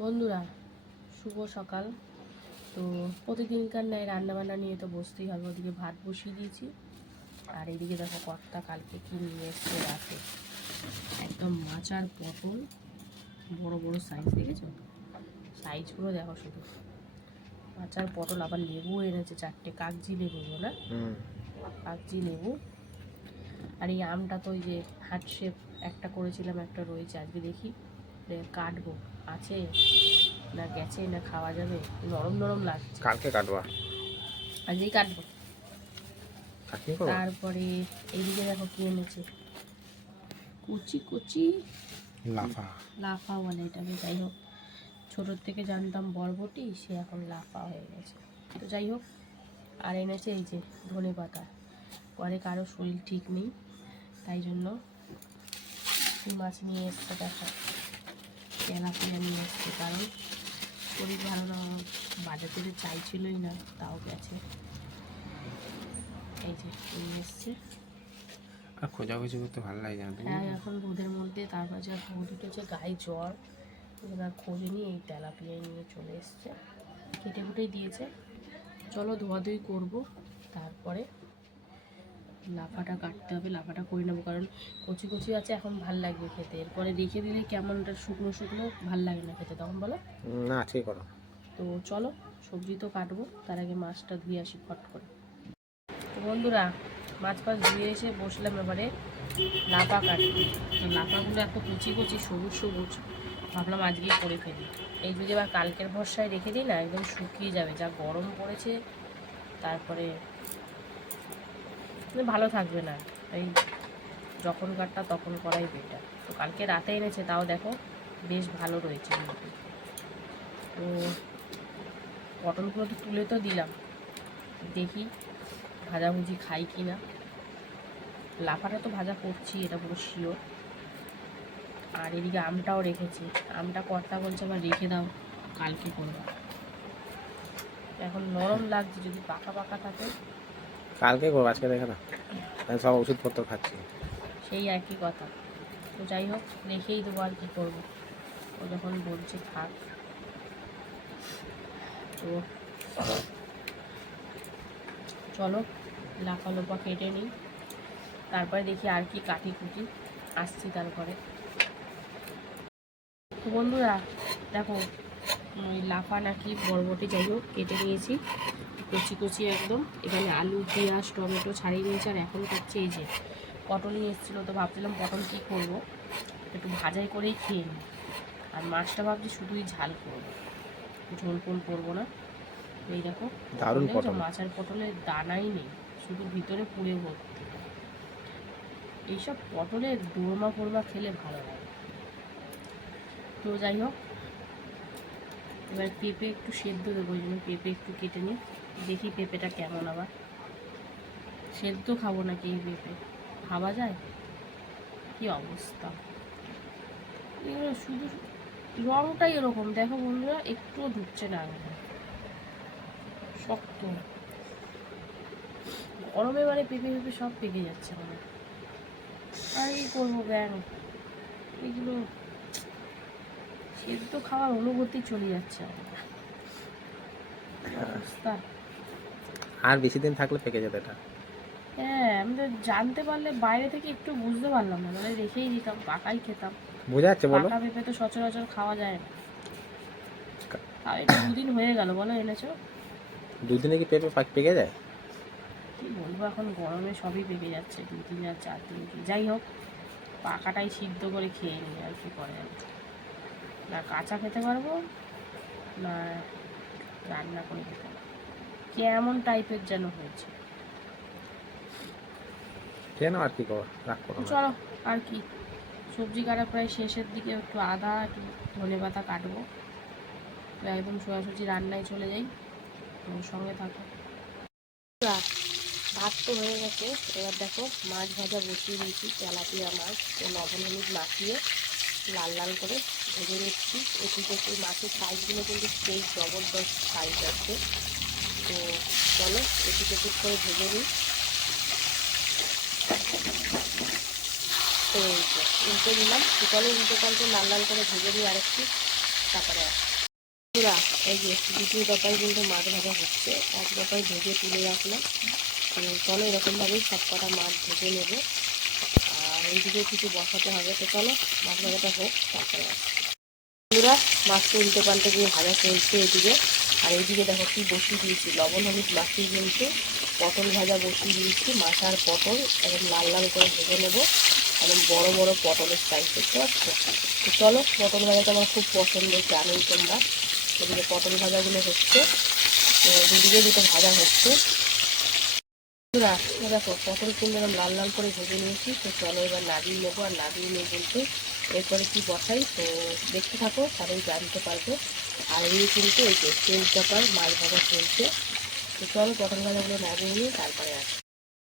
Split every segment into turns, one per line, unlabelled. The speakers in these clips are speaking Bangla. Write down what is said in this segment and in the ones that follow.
বন্ধুরা শুভ সকাল। তো প্রতিদিনকার ন্যায় রান্নাবান্না নিয়ে তো বসতেই হবে ওদিকে ভাত বসিয়ে দিয়েছি। আর এদিকে দেখো কর্তা কালকে কি নিয়ে এসছে রাতে। একদম মাচার পটল বড় বড় সাইজ দেখেছ? সাইজগুলো দেখো শুধু। মাচার পটল আবার লেবু এনেছে চারটে কাগজি লেবু না? কাগজি লেবু। আর এই আমটা তো ওই যে হার্ট শেপ একটা করেছিলাম একটা রয়েছে আজকে দেখি কাটবো। আছে না গেছে না খাওয়া যাবে নরম নরম লাগছে।
কালকে কাটবা।
আজকেই কাটবো। তারপরে এইদিকে দেখো কি এনেছে। কুচি কুচি।
লাফা।
লাফা বলে এটাকে যাই হোক। ছোটোর থেকে জানতাম বরবটি সে এখন লাফা হয়ে গেছে। তো যাই হোক আর এনেছে এই যে ধনে পাতা। পরে কারও শরীর ঠিক নেই তাই জন্য মাছ নিয়ে এসছে দেখা। তেলাপিয়া নিয়ে এসছে কারণ না বাজার থেকে চাইছিলই না তাও গেছে। এই যে নিয়ে এসছে।
আর খোঁজাখুঁজি করতে ভালো লাগে জানো
হ্যাঁ এখন রোদের মধ্যে তারপর যে রোদ উঠেছে গায়ে জ্বর। এবার খোঁজে নিয়ে এই তেলাপিয়াই নিয়ে চলে এসছে। কেটে কুটেই দিয়েছে। চলো ধোয়াধুয়ি করব তারপরে লাফাটা কাটতে হবে লাফাটা করে নেব। কারণ কচি কচি আছে এখন ভালো লাগবে খেতে। এরপরে রেখে দিলে কেমনটা শুকনো শুকনো ভালো লাগে না খেতে তখন বলো।
না ঠিক করো।
তো চলো সবজি তো কাটবো তার আগে মাছটা ধুয়ে আসি ফট করে। তো বন্ধুরা মাছ ফাছ ধুয়ে এসে বসলাম এবারে লাফা কাটতে। তো লাফাগুলো এত কুচি কুচি সবুজ সবুজ ভাবলাম আজকেই করে ফেলি। এই যদি আবার কালকের ভরসায় রেখে দিই না একদম শুকিয়ে যাবে। যা গরম পড়েছে তারপরে ভালো থাকবে না। এই যখন কাটটা তখন করাই বেটার তো কালকে রাতে এনেছে, তাও দেখো বেশ ভালো রয়েছে। তো পটলগুলো তো তুলে তো দিলাম। দেখি ভাজাভুজি খাই কি না লাফাটা তো ভাজা করছি, এটা পুরো শিওর আর এদিকে আমটাও রেখেছি। আমটা কর্তা বলছে আবার রেখে দাও, কালকে করবা। এখন নরম লাগছে, যদি পাকা পাকা থাকে।
কালকে করব, আজকে দেখে না সব ওষুধপত্র খাচ্ছি।
সেই একই কথা। তো যাই হোক, রেখেই দেবো আর কী করব। ও যখন বলছে, থাক। তো চলো লাফা লোপা কেটে নিই। তারপরে দেখি আর কি কাটি কুটি। আসছি তারপরে। বন্ধুরা, দেখো, ওই লাফা নাকি বরবটি যাই হোক, কেটে নিয়েছি। কচি কচি একদম। এখানে আলু পেঁয়াজ টমেটো ছাড়িয়ে নিয়েছি আর এখন করছে এই যে পটল নিয়ে এসেছিল তো ভাবছিলাম পটল কী করব? একটু ভাজাই করেই খেয়ে নিই। আর মাছটা ভাবছি শুধুই ঝাল করব। ঝোল ফোল করব না। এই দেখো
দারুণ? পটল।
মাছের পটলের দানাই নেই শুধু ভিতরে পুড়ে ভর্তি। এইসব পটলের দোরমা ফোরমা খেলে ভালো লাগে। তো যাই হোক এবার পেঁপে একটু সেদ্ধ দেবো ওই জন্য পেঁপে একটু কেটে নিই। দেখি পেঁপেটা কেমন আবার। সেদ্ধ খাব নাকি এই পেঁপে? ভাবা যায়? কি অবস্থা? এগুলো শুধু রংটাই এরকম। দেখো বন্ধুরা, একটুও ঢুকছে না শক্ত। গরমে মানে পেঁপে পেঁপে সব পেকে যাচ্ছে আমার আর কি করব ব্যাং এগুলো সেদ্ধ খাওয়ার অনুভূতি চলে যাচ্ছে অবস্থা?
আর বেশি দিন থাকলে পেকে যেত এটা।
হ্যাঁ আমি তো জানতে পারলে বাইরে থেকে একটু বুঝতে পারলাম না মানে রেখেই দিতাম পাকাই খেতাম।
বোঝা যাচ্ছে বলো।
পাকা পেঁপে তো সচরাচর খাওয়া যায় না। তাও এটা দুদিন হয়ে গেল বলো এনেছো?
দুদিনে কি পেঁপে পাক পেকে যায়?
কি বলব এখন গরমে সবই পেকে যাচ্ছে দুই দিন আর চার দিন কি যাই হোক পাকাটাই সিদ্ধ করে খেয়ে নিই আর কি করে যাবে না কাঁচা খেতে পারব না রান্না করে খেতে কেমন টাইপের যেন হয়েছে।
নাও আর কি
চলো আর কি। সবজি কাটা প্রায় শেষের দিকে একটু আদা একটু ধনে পাতা কাটবো। তো একদম সোজাসুজি রান্নায় চলে যাই। তোমার সঙ্গে থাকো। ভাত তো হয়ে গেছে। এবার দেখো মাছ ভাজা বসিয়ে দিয়েছি তেলাপিয়া মাছ। তো লবণ হলুদ মাখিয়ে লাল লাল করে ভেজে নিচ্ছি। একটু একটু মাছের সাইজগুলো কিন্তু সেই জবরদস্ত সাইজ আছে। তো চলো একটু একটু করে ভেজে নিই। তো উল্টে দিলাম। সুতলে উল্টে পাল্টে লাল লাল করে ভেজে নিই আরেকটু। তারপরে বন্ধুরা, এই যে দ্বিতীয় ব্যাপারে কিন্তু মাছ ভাজা হচ্ছে। এক ব্যাপারে ভেজে তুলে রাখলাম। তো চলো এরকমভাবেই সব কটা মাছ ভেজে নেব। আর এইদিকে কিছু বসাতে হবে। তো চলো মাছ ভাজাটা হোক তারপরে বন্ধুরা মাছটা উল্টে পাল্টে দিয়ে ভাজা চলছে এদিকে। আর এইদিকে দেখো কি বসিয়ে দিয়েছি, লবণ, হলুদ, মাখিয়ে কিন্তু পটল ভাজা বসিয়ে দিয়েছি মাছ আর পটল, একদম লাল লাল করে ভেজে নেব, একদম বড় বড় পটলের সাইজ দেখতে পাচ্ছ? তো চলো, পটল ভাজাটা আমার খুব পছন্দ, জানোই তোমরা। এদিকে পটল ভাজাগুলো হচ্ছে দুদিকে দুটো ভাজা হচ্ছে। দেখো, পটল কিন্তু লাল লাল করে ভেজে নিয়েছি, তো চলো এবার নাড়িয়ে নেব, আর নাড়িয়ে নিয়ে কিন্তু এরপরে কি বসাই? তো দেখতে থাকো তাহলেই জানতে পারবে। আর এই কিন্তু এই যে তেল চাপার মাছ ভাজা চলছে। তো চলো পটল ভাজাগুলো নাড়িয়ে নিয়ে তারপরে আসি।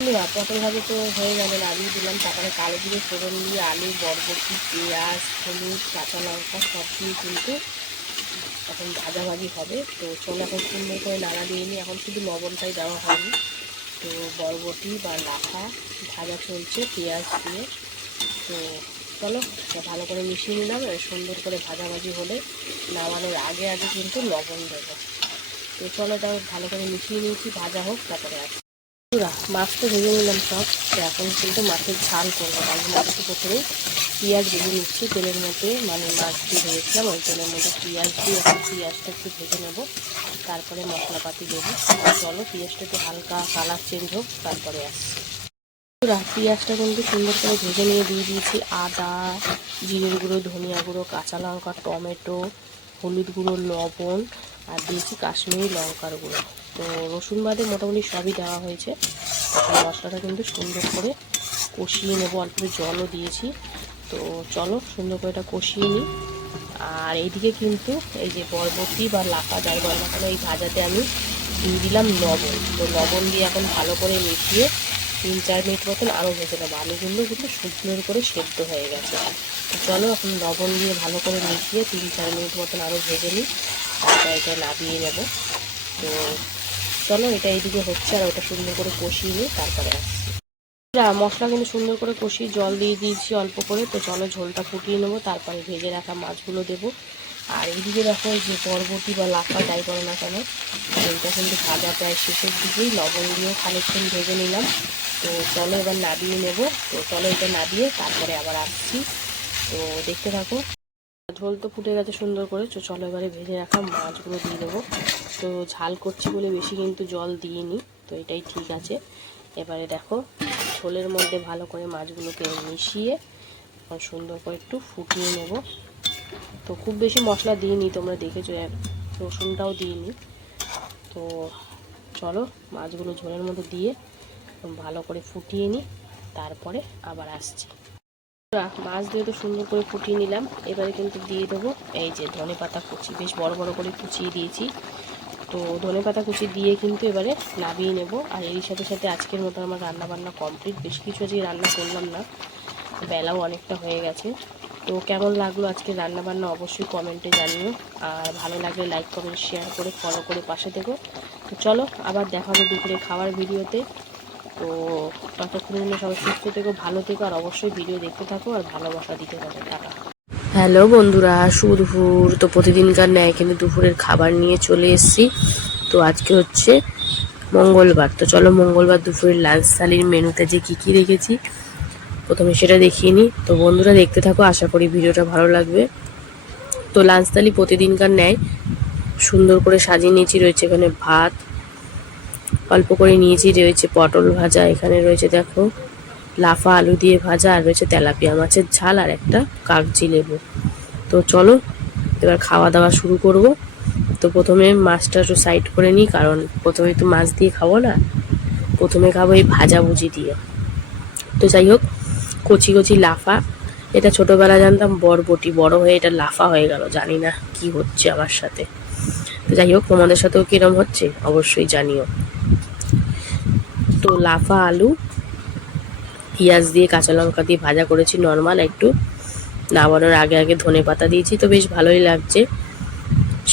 বন্ধুরা, পটল ভাজা তো হয়ে গেল নাড়িয়ে দিলাম। তারপরে কালো দিয়ে ফোড়ন দিয়ে আলু বরবটি পেঁয়াজ হলুদ কাঁচা লঙ্কা সব দিয়ে কিন্তু এখন ভাজাভাজি হবে। তো চলো এখন সুন্দর করে নাড়া দিয়ে নিই। এখন শুধু লবণটাই দেওয়া হয়নি। তো বরবটি বা লাফা ভাজা চলছে পেঁয়াজ দিয়ে। তো চলো ভালো করে মিশিয়ে নিলাম। সুন্দর করে ভাজাভাজি হলে নামানোর আগে আগে কিন্তু লবণ দেবো। তো চলো, এটা ভালো করে মিশিয়ে নিয়েছি, ভাজা হোক, তারপরে আসি। মাছ তো ভেজে নিলাম সব। এখন কিন্তু মাছের ঝাল করব। জন্য একটু প্রথমেই পেঁয়াজ ভেজে নিচ্ছি। তেলের মধ্যে মানে মাছ দিয়ে ভেজেছিলাম, ওই তেলের মধ্যে পেঁয়াজ দিয়ে এখন পেঁয়াজটা একটু ভেজে নেব। তারপরে মশলাপাতি দেবো। চলো, পেঁয়াজটা একটু হালকা কালার চেঞ্জ হোক, তারপরে আসছি বন্ধুরা, পেঁয়াজটা কিন্তু সুন্দর করে ভেজে নিয়ে দিয়ে দিয়েছি। আদা জিরের গুঁড়ো ধনিয়া গুঁড়ো কাঁচা লঙ্কা টমেটো হলুদ গুঁড়ো লবণ আর দিয়েছি কাশ্মীরি লঙ্কার গুঁড়ো। তো রসুন বাদে মোটামুটি সবই দেওয়া হয়েছে। মশলাটা কিন্তু সুন্দর করে কষিয়ে নেব। অল্প জলও দিয়েছি। তো চলো সুন্দর করে এটা কষিয়ে নিই। আর এইদিকে কিন্তু এই যে বরবটি বা লাফা যাই বল এই ভাজাতে আমি দিয়ে দিলাম লবণ। তো লবণ দিয়ে এখন ভালো করে মিশিয়ে তিন চার মিনিট মতন আরও ভেজে নেব। আলুগুলো কিন্তু সুন্দর করে সেদ্ধ হয়ে গেছে। চলো এখন লবণ দিয়ে ভালো করে মিশিয়ে তিন চার মিনিট মতন আরও ভেজে নিই। তারপর এটা নামিয়ে নেব। তো চলো এটা এইদিকে হচ্ছে আর ওটা সুন্দর করে কষিয়ে নিই তারপরে আসছি। মশলা কিন্তু সুন্দর করে কষিয়ে জল দিয়ে দিয়েছি অল্প করে। তো চলো ঝোলটা ফুটিয়ে নেব, তারপরে ভেজে রাখা মাছগুলো দেবো। আর এইদিকে দেখো যে বরবটি বা লাফা যাই করো না কেন এইটা কিন্তু ভাজা প্রায় শেষের দিকেই। লবণ দিয়েও খানিকক্ষণ ভেজে নিলাম। তো চলো এবার নাবিয়ে নেব। তো চলো এটা নাবিয়ে তারপরে আবার আসছি। তো দেখতে থাকো। ঝোল তো ফুটে গেছে সুন্দর করে। তো চলো এবারে ভেজে রাখা মাছগুলো দিয়ে দেবো। তো ঝাল করছি বলে বেশি কিন্তু জল দিইনি। তো এটাই ঠিক আছে। এবারে দেখো, ঝোলের মধ্যে ভালো করে মাছগুলোকে মিশিয়ে সুন্দর করে একটু ফুটিয়ে নেব। তো খুব বেশি মশলা দিইনি, তোমরা দেখেছ রসুনটাও দিইনি। তো চলো মাছগুলো ঝোলের মধ্যে দিয়ে একদম ভালো করে ফুটিয়ে নিই, তারপরে আবার আসছি। মাছ দিয়ে তো সুন্দর করে ফুটিয়ে নিলাম, এবারে কিন্তু দিয়ে দেবো এই যে ধনে পাতা কুচি। বেশ বড় বড় করে কুচিয়ে দিয়েছি। তো ধনে পাতা কুচি দিয়ে কিন্তু এবারে নাবিয়ে নেব। আর এর সাথে সাথে আজকের মতো আমার রান্না বান্না কমপ্লিট। বেশ কিছু আজকে রান্না করলাম না, বেলাও অনেকটা হয়ে গেছে। তো কেমন লাগল আজকে রান্না বান্না অবশ্যই কমেন্টে জানিও। আর ভালো লাগলে লাইক, কমেন্ট শেয়ার করে ফলো করে পাশে থেকো। তো চলো আবার দেখা হবে দুপুরে খাওয়ার ভিডিওতে। তো ততক্ষণের জন্য সবাই সুস্থ থেকো, ভালো থেকো, আর অবশ্যই ভিডিও দেখতে থাকো আর ভালোবাসা দিতে থাকো। টাকা হ্যালো বন্ধুরা, শুভ দুপুর। তো প্রতিদিনকার ন্যায় কিন্তু দুপুরের খাবার নিয়ে চলে এসেছি। তো আজকে হচ্ছে মঙ্গলবার। তো চলো মঙ্গলবার দুপুরের লাঞ্চ থালির মেনুতে যে কী কী রেখেছি, প্রথমে সেটা দেখিয়ে নিই। তো বন্ধুরা দেখতে থাকো, আশা করি ভিডিওটা ভালো লাগবে। তো লাঞ্চ থালি প্রতিদিনকার ন্যায় সুন্দর করে সাজিয়ে নিয়েছি, রয়েছে এখানে ভাত অল্প করে নিয়েছি, রয়েছে পটল ভাজা, এখানে রয়েছে দেখো লাফা আলু দিয়ে ভাজা, আর রয়েছে তেলাপিয়া মাছের ঝাল আর একটা কাগজি লেবু। তো চলো, এবার খাওয়া দাওয়া শুরু করব। তো প্রথমে মাছটা একটু সাইড করে নিই, কারণ প্রথমে তো মাছ দিয়ে খাব না। প্রথমে খাব এই ভাজা ভুজি দিয়ে। তো যাই হোক, কচি কচি লাফা। এটা ছোটবেলা জানতাম বরবটি, বড় হয়ে এটা লাফা হয়ে গেল, জানি না কি হচ্ছে আমার সাথে। তো যাই হোক, তোমাদের সাথেও কিরম হচ্ছে? অবশ্যই জানিও। তো লাফা আলু, পেঁয়াজ দিয়ে কাঁচা লঙ্কা দিয়ে ভাজা করেছি নর্মাল একটু নামানোর আগে আগে ধনে পাতা দিয়েছি, তো বেশ ভালোই লাগছে।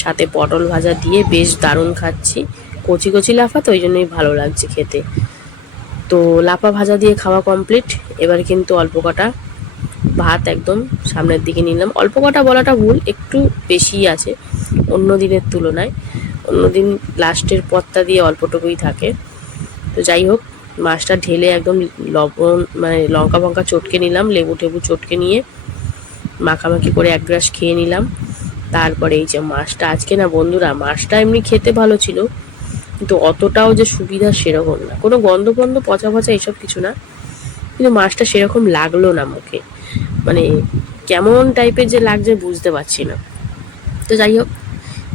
সাথে পটল ভাজা দিয়ে বেশ দারুণ খাচ্ছি। কচি কচি লাফা তো ওই জন্যই ভালো লাগছে খেতে। তো লাফা ভাজা দিয়ে খাওয়া কমপ্লিট এবার কিন্তু অল্প কটা ভাত একদম সামনের দিকে নিলাম। অল্প কটা বলাটা ভুল, একটু বেশি আছে, অন্য দিনের তুলনায়। অন্য দিন লাস্টের পত্তা দিয়ে অল্পটুকুই থাকে। তো যাই হোক, মাছটা ঢেলে একদম লবণ মানে লঙ্কা ফঙ্কা চটকে নিলাম, লেবু টেবু চটকে নিয়ে মাখামাখি করে এক গ্রাস খেয়ে নিলাম। তারপরে এই যে মাছটা, আজকে না বন্ধুরা, মাছটা এমনি খেতে ভালো ছিল, কিন্তু অতটাও যে সুবিধা সেরকম না। কোনো গন্ধ গন্ধ পচা পচা এসব কিছু না, কিন্তু মাছটা সেরকম লাগল না মুখে। মানে কেমন টাইপের যে লাগছে বুঝতে পারছি না। তো যাই হোক,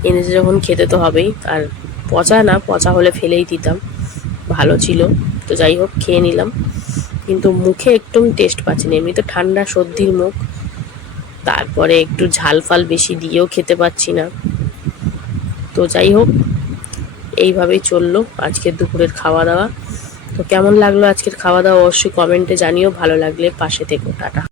এনেছে যখন, খেতে তো হবেই। আর পচা না, পচা হলে ফেলেই দিতাম। ভালো ছিল। তো যাই হোক, খেয়ে নিলাম। কিন্তু মুখে একদম টেস্ট পাচ্ছি না। এমনি তো ঠান্ডা, সর্দির মুখ। তারপরে একটু ঝাল ফাল বেশি দিয়েও খেতে পাচ্ছি না। তো যাই হোক, এইভাবেই চলল আজকের দুপুরের খাওয়া দাওয়া তো কেমন লাগল আজকের খাওয়া দাওয়া অবশ্যই কমেন্টে জানিও। ভালো লাগলে পাশে থেকো। টাটা।